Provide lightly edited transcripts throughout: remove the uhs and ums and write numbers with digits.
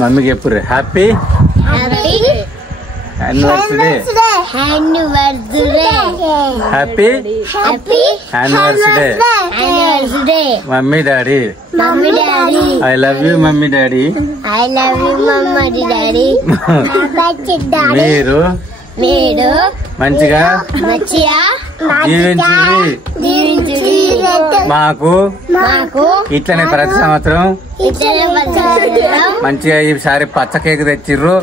మమ్మీకి చెప్పుర్రి happy anniversary happy anniversary mummy daddy I love you mummy daddy మీరు మంచిగా జీవించండి మాకు ఇట్లనే ప్రతి సంవత్సరం మంచిగా ఈసారి పచ్చ కేక్ తెచ్చిర్రు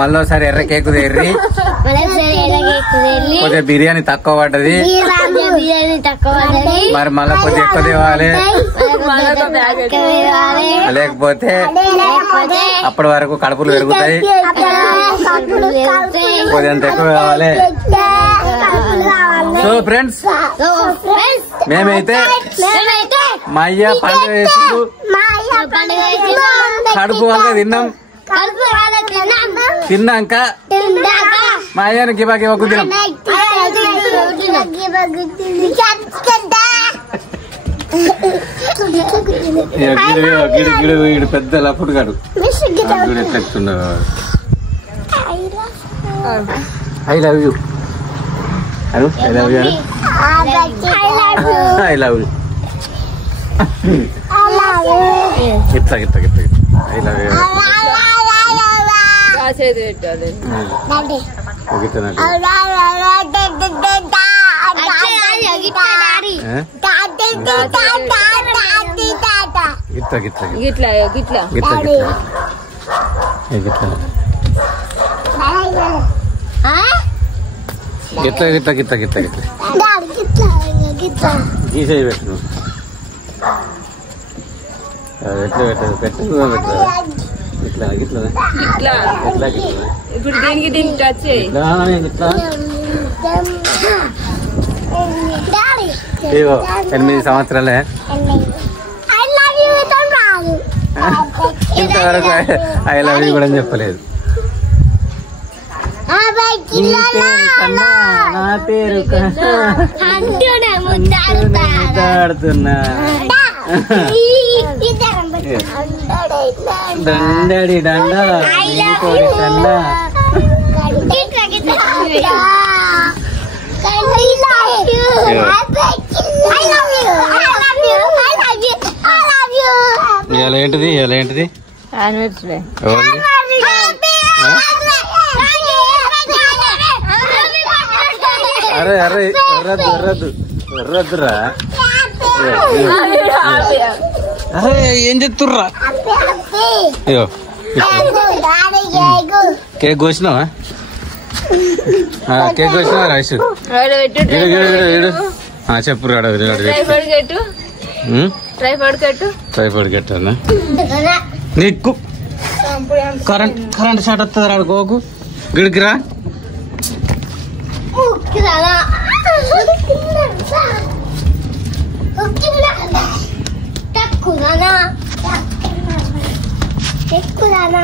మళ్ళీసారి ఎర్ర కేక్ తెర్రి కొద్దిగా బిర్యానీ తక్కువ పడ్డది మరి మళ్ళీ కొద్దిగా ఎక్కువ తేవాలి లేకపోతే అప్పటి వరకు కడుపులు పెరుగుతాయి కొద్దిగా ఎక్కువ కావాలి సో ఫ్రెండ్స్ మేమైతే మా అయ్య పండుగ వేస్తూ కడుపు వల్ల తిన్నాక మా అయ్యను గిబా గిబా కుదిరాం గిడు పెద్ద లప్పుడు కాడు ఎట్లా I love you I love you. I love you. Kita. I love you. Kita. Gisa పెట్టు ఇప్పుడు దీనికి టచ్ ఇగో 8 సంవత్సరాలే ఇంతవరకు ఐ లవ్ యూ కూడా చెప్పలేదు నా పేరు ముద్దాడుతున్నా దండడి దండ దండ ఏంటిది యానివర్సరీ అరే ఎర్రద్దురా అరే ఏం చెప్తుర్రా అయ్యో కేక్ కోసినావా రైస్ చెప్పురు ట్రైపాడ్ కట్టా నీకు కరెంట్ షాట్ వస్తుంది రాడుకోకు గిడికిరా Ekkulana.